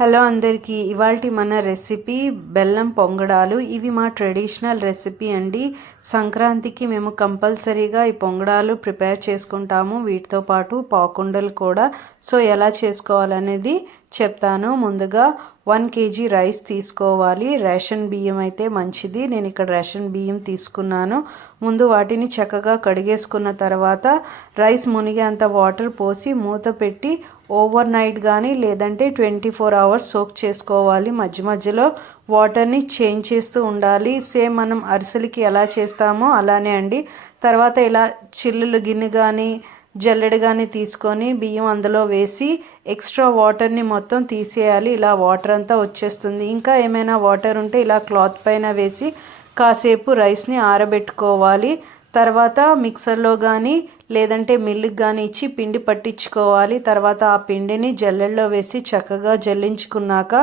Hello అందరికీ ఇవాళ మన రెసిపీ బెల్లం పొంగడాలు. ఇవి మా ట్రెడిషనల్ రెసిపీ అండి. సంక్రాంతికి మేము కంపల్సరీగా ఈ పొంగడాలు ప్రిపేర్ చేసుకుంటాము. వీటితో పాటు పాకుండలు కూడా. సో ఎలా చేసుకోవాలనేది చెప్తాను. ముందుగా వన్ కేజీ రైస్ తీసుకోవాలి. రేషన్ బియ్యం అయితే మంచిది. నేను ఇక్కడ రేషన్ బియ్యం తీసుకున్నాను. ముందు వాటిని చక్కగా కడిగేసుకున్న తర్వాత రైస్ మునిగేంత వాటర్ పోసి మూత పెట్టి ఓవర్ నైట్ కానీ లేదంటే ట్వంటీ ఫోర్ అవర్స్ సోక్ చేసుకోవాలి. మధ్య మధ్యలో వాటర్ని చేంజ్ చేస్తూ ఉండాలి. సేమ్ మనం అరిసెలకి ఎలా చేస్తామో అలానే అండి. తర్వాత ఇలా చిల్లులు గిన్నె కానీ జల్లెడగాని తీసుకొని బియ్యం అందులో వేసి ఎక్స్ట్రా వాటర్ని మొత్తం తీసేయాలి. ఇలా వాటర్ అంతా వచ్చేస్తుంది. ఇంకా ఏమైనా వాటర్ ఉంటే ఇలా క్లాత్ పైన వేసి కాసేపు రైస్ని ఆరబెట్టుకోవాలి. తర్వాత మిక్సర్లో కానీ లేదంటే మిల్లుకి కానీ ఇచ్చి పిండి పట్టించుకోవాలి. తర్వాత ఆ పిండిని జల్లెల్లో వేసి చక్కగా జల్లించుకున్నాక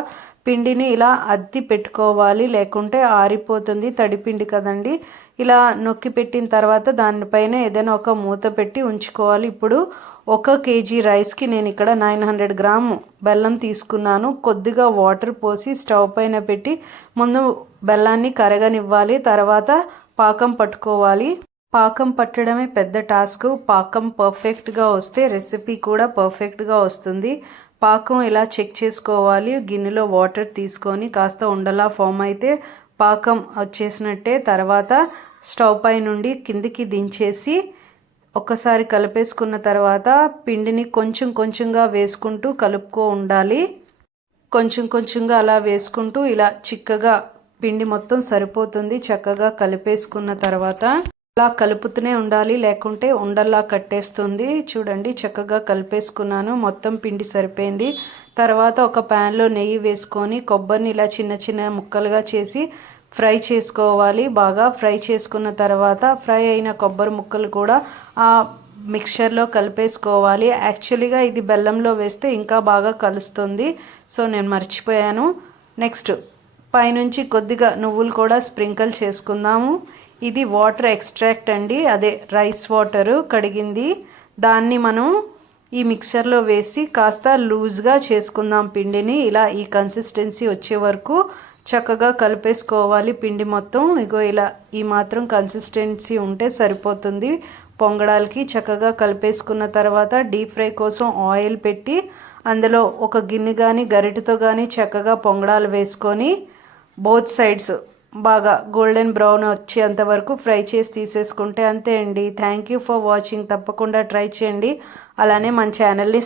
పిండిని ఇలా అద్ది పెట్టుకోవాలి. లేకుంటే ఆరిపోతుంది. తడిపిండి కదండి. ఇలా నొక్కి పెట్టిన తర్వాత దానిపైన ఏదైనా ఒక మూత పెట్టి ఉంచుకోవాలి. ఇప్పుడు ఒక కేజీ రైస్కి నేను ఇక్కడ నైన్ హండ్రెడ్ గ్రామ్ బెల్లం తీసుకున్నాను. కొద్దిగా వాటర్ పోసి స్టవ్ పైన పెట్టి ముందు బెల్లాన్ని కరగనివ్వాలి. తర్వాత పాకం పట్టుకోవాలి. పాకం పట్టడమే పెద్ద టాస్క్. పాకం పర్ఫెక్ట్గా వస్తే రెసిపీ కూడా పర్ఫెక్ట్గా వస్తుంది. పాకం ఎలా చెక్ చేసుకోవాలి? గిన్నెలో వాటర్ తీసుకొని కాస్త ఉండలా ఫామ్ అయితే పాకం వచ్చేసినట్టే. తర్వాత స్టవ్ పై నుండి కిందికి దించేసి ఒక్కసారి కలిపేసుకున్న తర్వాత పిండిని కొంచెం కొంచెంగా వేసుకుంటూ కలుపుకో ఉండాలి. కొంచెం కొంచెంగా అలా వేసుకుంటూ ఇలా చిక్కగా పిండి మొత్తం సరిపోతుంది. చక్కగా కలిపేసుకున్న తర్వాత అలా కలుపుతూనే ఉండాలి లేకుంటే ఉండల్లా కట్టేస్తుంది. చూడండి చక్కగా కలిపేసుకున్నాను. మొత్తం పిండి సరిపోయింది. తర్వాత ఒక ప్యాన్లో నెయ్యి వేసుకొని కొబ్బరిని ఇలా చిన్న చిన్న ముక్కలుగా చేసి ఫ్రై చేసుకోవాలి. బాగా ఫ్రై చేసుకున్న తర్వాత ఫ్రై అయిన కొబ్బరి ముక్కలు కూడా ఆ మిక్చర్లో కలిపేసుకోవాలి. యాక్చువల్గా ఇది బెల్లంలో వేస్తే ఇంకా బాగా కలుస్తుంది. సో నేను మర్చిపోయాను. నెక్స్ట్ పైనుంచి కొద్దిగా నువ్వులు కూడా స్ప్రింకిల్ చేసుకుందాము. ఇది వాటర్ ఎక్స్ట్రాక్ట్ అండి. అదే రైస్ వాటరు కడిగింది. దాన్ని మనం ఈ మిక్సర్లో వేసి కాస్త లూజ్గా చేసుకుందాం పిండిని. ఇలా ఈ కన్సిస్టెన్సీ వచ్చే వరకు చక్కగా కలిపేసుకోవాలి పిండి మొత్తం. ఇగో ఇలా ఈ మాత్రం కన్సిస్టెన్సీ ఉంటే సరిపోతుంది. పొంగడాలకి చక్కగా కలిపేసుకున్న తర్వాత డీప్ ఫ్రై కోసం ఆయిల్ పెట్టి అందులో ఒక గిన్నె కానీ గరిటెతో కానీ చక్కగా పొంగడాలు వేసుకొని బోత్ సైడ్స్ బాగా గోల్డెన్ బ్రౌన్ వచ్చేంత వరకు ఫ్రై చేసి తీసేసుకుంటే అంతే అండి. థ్యాంక్ యూ ఫర్ వాచింగ్ తప్పకుండా ట్రై చేయండి. అలానే మన ఛానల్ని